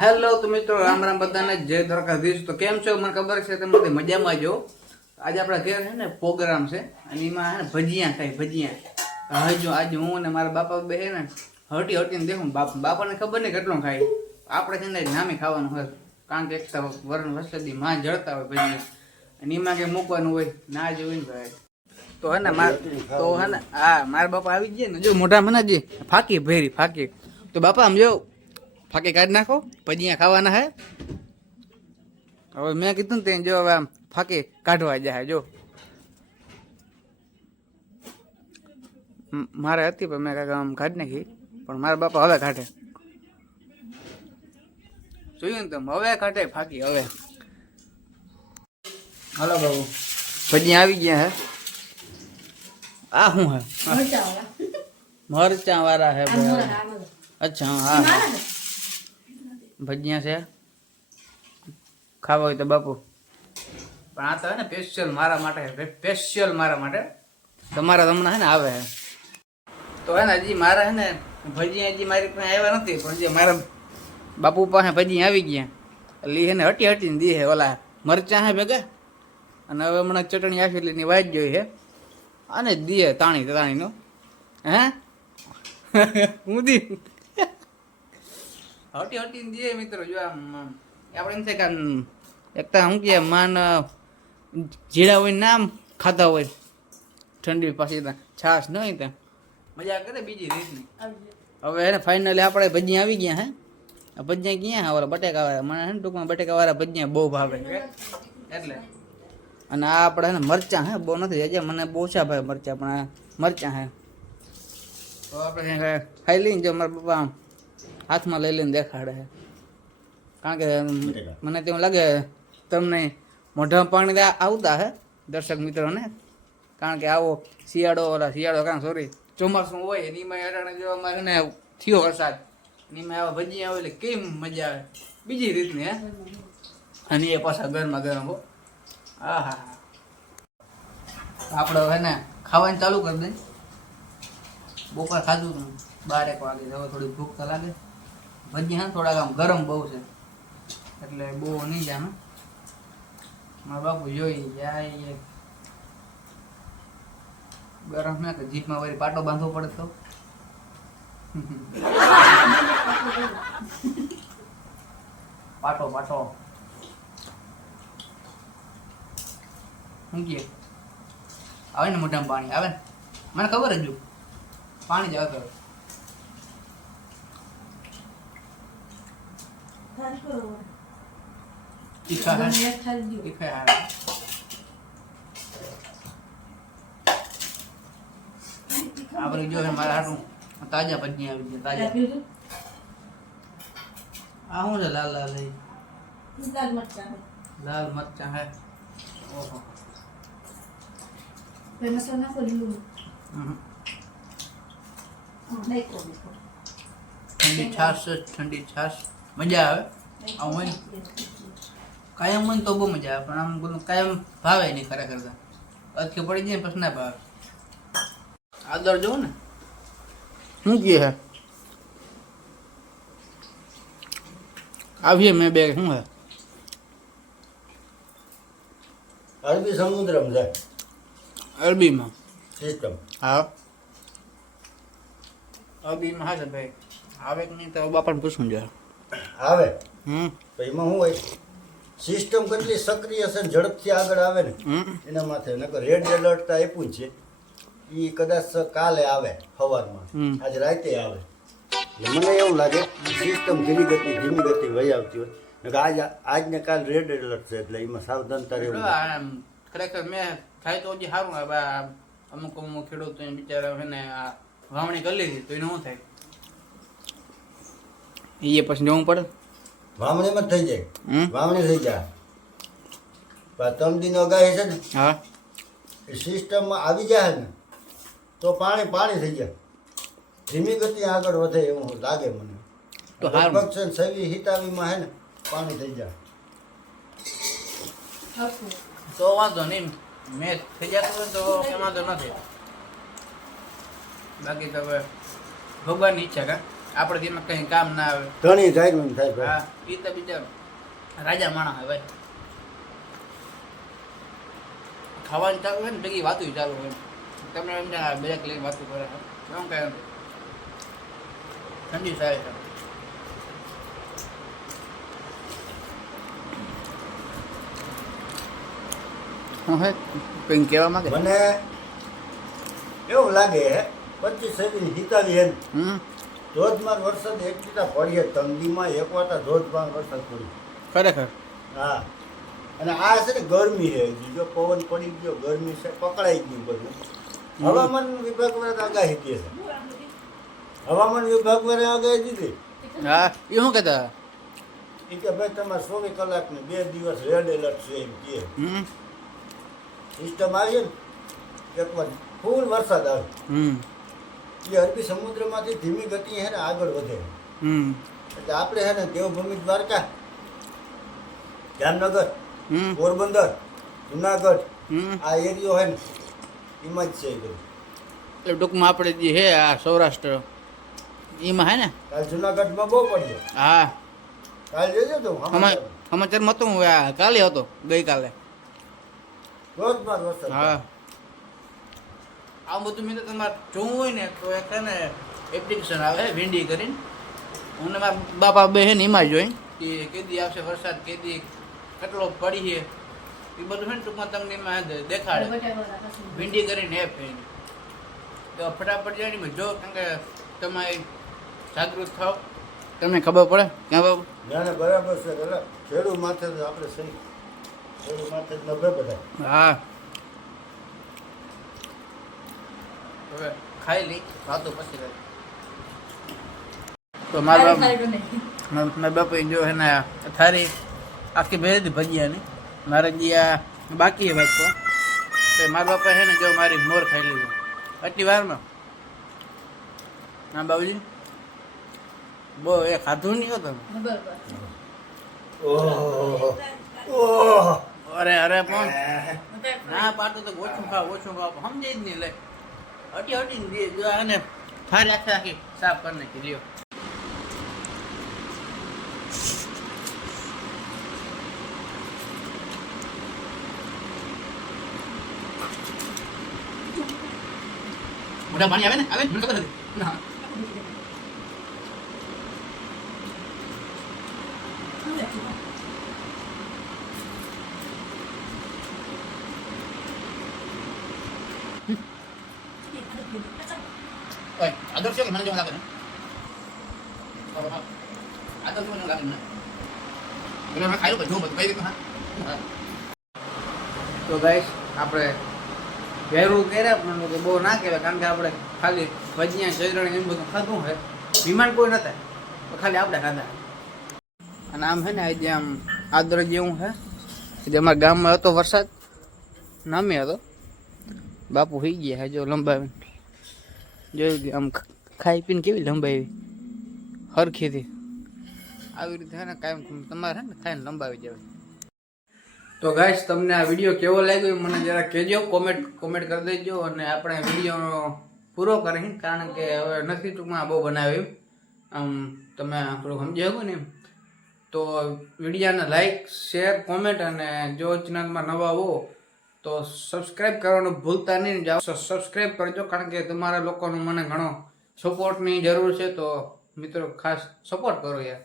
Hello તો મિત્રો, રામ રામ બધાને. જય દ્વારકાધીશ. તો કેમ છો? મને ખબર છે, તમે બધી મજામાં જો આજે આપણા ઘેર છે ને, પ્રોગ્રામ છે. અને એમાં છે ને, ભજીયા ખાઈ ભજીયા. હજુ આજે હું અને મારા બાપા બે છે ને હટી હટીને દેખું. બાપ, બાપાને ખબર નહીં કેટલો ખાય. આપણે છે ને, નામે ખાવાનું હોય. કારણ કે એક તો વરણ વરસાદી માં જળતા હોય ભજીયા. અને એમાં કંઈ મૂકવાનું હોય, ના જોઈને ને ભાઈ. તો હે ને, માર, તો હે ને હા મારા બાપા આવી ગયા ને, જો મોઢા મને જે ફાકી ભેરી, ફાકી. તો બાપા, આમ જો ફાકી કાઢી નાખો ભજીયા ખાવાના હે. હવે મેં કીધું ને તે જો હવે આમ ફાકી કાઢવા જાય જો. મ- મારે હતી પણ મેં કાંઈક આમ કાઢી નાખી. પણ મારા બાપા હવે કાઢે. જોયું ને તમે હવે કાઢે ફાકી હવે. હાલો બાબુ. ભજીયા આવી ગયા હે. આ શું હે? મરચા વાળા હે ભાઈ. અચ્છા હા હા. ભજીયા છે. ખાવા હોય તો બાપુ. પણ આ તો હે ને સ્પેશિયલ મારા માટે સ્પેશિયલ મારા માટે. તમારા હમણાં હે ને આવે હે. તો હે ને હજી મારા હે ને ભજીયા હજી મારી પાસે આવ્યા નથી પણ જે મારા બાપુ પાસે ભજીયા આવી ગયા. એટલે હે ને હટી હટીને દી હે ઓલા મરચાં હે ભેગા. અને હવે હમણાં ચટણી આપી એટલે એની વાત જોઈ હે. અને દીએ તાણી તાણીનો હે? હું દી? હટી હટીને દીએ મિત્રો, જો આમ આમ. આપણે એમ થાય કે આમ, એક તો શું કે માન, જીરા હોય નામ ખાતા હોય. ઠંડી પાછી ત્યાં છાશ ન હોય ત્યાં. મજા કરે બીજી રીતની. હવે એને ફાઇનલી આપણે ભજીયા આવી ગયા હે. આ ભજીયા ક્યાં હે? ઓલા બટેકા વાળા મને હે ને ટૂંકમાં બટેકા વાળા ભજીયા બહુ ભાવે. છે એટલે. અને આ આપણે હે ને મરચાં હે, બહુ નથી હજી. મને બહુ ઓછા ભાવે મરચાં, પણ આ મરચાં હે. તો આપણે કંઈક ખાઈ લઈને જો મારા પપ્પા આમ. હાથમાં લઈ લઈને દેખાડે. કારણ કે મને તેવું લાગે તમને મોઢામાં પાણી આવતા હે દર્શક મિત્રોને? કારણ કે આવો શિયાળો ઓલા શિયાળો કાં સોરી ચોમાસું હોય એમાં અટાણે જો અમારે ને થયો વરસાદ. એમાં આવા ભજીયા આવે એટલે કેમ મજા આવે? બીજી રીતની હે? અને એ પાછા ગરમા ગરમ હો. હા હા આપણે હવે ને ખાવાનું ચાલુ કરી દઈએ. બપોર ખાધું હતું બાર એક વાગે હવે થોડી ભૂખ તો લાગે. ભજીયા થોડાક આમ ગરમ બહુ છે. એટલે બહુ નહીં જાણું મારા બાપુ જોઈ જાય ગરમ ના કે જીપમાં વળી પાટો બાંધવો પડે તો. પાટો પાટો. શું કહે આવે ને મોઢામાં પાણી? આવે ને? મને ખબર જ. પાણી જ આવે. કરે તીખા હે તીખા હારા આપણે જો હે મારા હાટું તાજા ભજીયા આવી ગયા તાજા આ શું છે લાલ લાલ હે? લાલ મરચાં હે ઓહો હમ. ઠંડી છાશ છે, ઠંડી છાશ મજા આવે? આવું હોય ને? કાયમ હોય ને તો બહુ મજા આવે પણ આમ બોલું કાયમ ભાવે નહીં ખરેખર તો. અટકે પડી જાય ને પછી ના ભાવે. આદર જોવું ને. શું કહે હે આવીએ મેં બે શું હે અરબી સમુદ્રમ જાય અરબીમાં. સિસ્ટમ હા. અરબીમાં હા છે ભાઈ. આવે કે નહીં તો બાપાને પૂછવું જોઈએ આવે? હમ. તો એમાં શું હોય? સિસ્ટમ કેટલી સક્રિય છે ને ઝડપથી આગળ આવે ને એના માથે. નકર રેડ એલર્ટ તો આપ્યું છે. એ કદાચ કાલે આવે. સવારમાં. આજે રાતે આવે. મને એવું લાગે સિસ્ટમ ધીમી ગતિ ધીમી ગતિ વહી આવતી હોય. નકર આજ આજને કાલ રેડ એલર્ટ છે એટલે એમાં સાવધાનતા રહેવું આમ ખરેખર મેં થાય તો હજી સારું અમુક અમુક ખેડૂતો બિચારા છે આ વાવણી કરી લીધી તો એને શું થાય? એ પછી જવું પડે. વાવણીમાં જ થઈ જાય. હમ? વાવણી થઈ જાય. પણ ત્રણ દિન અગાય છે ને હા. એ સિસ્ટમમાં આવી જાય ને તો પાણી પાણી થઈ જાય. ધીમી ગતિ આગળ વધે એવું લાગે મને. તો હારું. લગભગ છે સવી હિતાવીમાં હે ને પાણી થઈ જાય. તો વાંધો નહીં મેચ થઈ જતો હોય તો એમાં તો નથી. બાકી તો ભગવાનની ઈચ્છા કા? આપણે જેમાં કંઈ કામ ના આવે. ધણી થાય ને થાય હા એ તો બીજા રાજા માણસ હોય ખાવાનું ચાલુ હોય ને ભેગી વાતું ચાલુ હોય. તમે એમ બ્રેક લઈને વાતું કરે એમ કે ઠંડી થાય છે. હું કંઈ કહેવા માંગે? મને એવું લાગે પચીસ સદી જીતાવી એમ. ધોધમાર વરસાદ એક દીધા પડીએ તંગીમાં એક વાટા ધોધમાર વરસાદ પડ્યો ખરેખર? હા. અને આ છે ને ગરમી છે હજી. જો પવન પડી ગયો ગરમી છે પકડાઈ ગયું બધું. હવામાન વિભાગ વાળા આગાહી દે છે. હવામાન વિભાગ વાળા આગાહી દીધી. હા એ શું કહેતા? એ કે ભાઈ તમારે ચોવીસ કલાક ને બે દિવસ રેડ એલર્ટ છે એમ કે. હમ. સિસ્ટમ આવી ને એક વાર ફૂલ વરસાદ આવે. એ અરબી સમુદ્રમાંથી ધીમી ગતિ છે ને આગળ વધે. હમ. એટલે આપણે છે ને દેવભૂમિ દ્વારકા જામનગર પોરબંદર જુનાગઢ આ એરિયો હે ને એમાં જ છે એટલે ટૂંકમાં આપણે જે હે આ સૌરાષ્ટ્ર એમાં હે ને? કાલ જુનાગઢમાં બહુ પડ્યો. હા. કાલ જોજો તો સમાચારમાં હતો હું કાલે હતો ગઈકાલે. ધોધમાર વરસાદ હા. આ બધું મેં તો તમારે જોવું હોય ને તો એક છે ને એપ્લિકેશન આવે ભીંડી કરીને. હું ને મારા બાપા બે ને એમાં જોઈ કે કેદી આવશે વરસાદ કેદી કેટલો પડી છે. એ બધું છે ને ટૂંકમાં તમને એમાં દેખાડે. ભીંડી કરીને એપ એની. તો ફટાફટ જાણી જો કારણ કે તમે જાગૃત થાવ. તમને ખબર પડે? ક્યાં બાબુ ના ના બરાબર છે. ખેડૂત માથે તો આપણે સહી. ખેડૂત માથે નભે બધા હા. હવે ખાઈ લઈ વાતો પછી કરી. તો મારા બાપ મારા મારા બાપા જો હે ને થારી આખી ભેજ ભજીયાની. મારે જે આ બાકી હે ભાઈ તો મારા બાપા હે ને જો મારી મોર ખાઈ લીધું. આટલી વારમાં. હા બાબુજી બહુ એ ખાધું નહીં હતો ઓહો ઓહો. અરે અરે પણ ના પાડતો તો ઓછું ખાવ ઓછું ખાવ. સમજે જ નહીં લે. અટી દે જો આને થારી આખી આખી સાફ કરી નાખી, લ્યો. મોઢા પાણી આવે ને? આવે? મને ખબર નથી. ના. ઓય આદર્શ કે મને જેવું Apa ને આદર્શ મને લાગે ને એટલે મેં kayu બધું. બધું kayu itu ha? તો ગાઈસ આપણે ઘેરું કર્યા પણ લોકો બહુ ના કહેવાય કારણ કે આપણે ખાલી ભજીયા જયરણ એમ બધું ખાધું હોય. વિમાન કોઈ નતા. તો ખાલી આપણે ખાધા. અને આમ છે ને આજે આમ આદર જેવું છે જે અમારા ગામમાં હતો વરસાદ નામે હતો. બાપુ હોઈ ગયા છે જો લંબાવી જોયું આમ ખાઈ પીને કેવી લંબાવી હરખીથી આવી રીતે ને કાયમ તમારે ને ખાઈને લંબાવી જવાય તો ગાઈશ તમને આ વીડિયો કેવો લાગ્યો મને જરા કહેજો કોમેન્ટ કોમેન્ટ કરી દેજો અને આપણે વીડિયો પૂરો કરી કારણ કે હવે નથી ટૂંકમાં બહુ બનાવ્યું. આમ તમે થોડું સમજી શકો ને તો વિડીયાને લાઈક શેર કોમેન્ટ અને જો ચેનલમાં નવા હો તો સબસ્ક્રાઈબ કરવાનું ભૂલતા નહીં. જાઓ સબસ્ક્રાઈબ કરજો, કારણ કે તમારા લોકોનો મને ઘણો સપોર્ટની જરૂર છે. તો મિત્રો, ખાસ સપોર્ટ કરો યાર.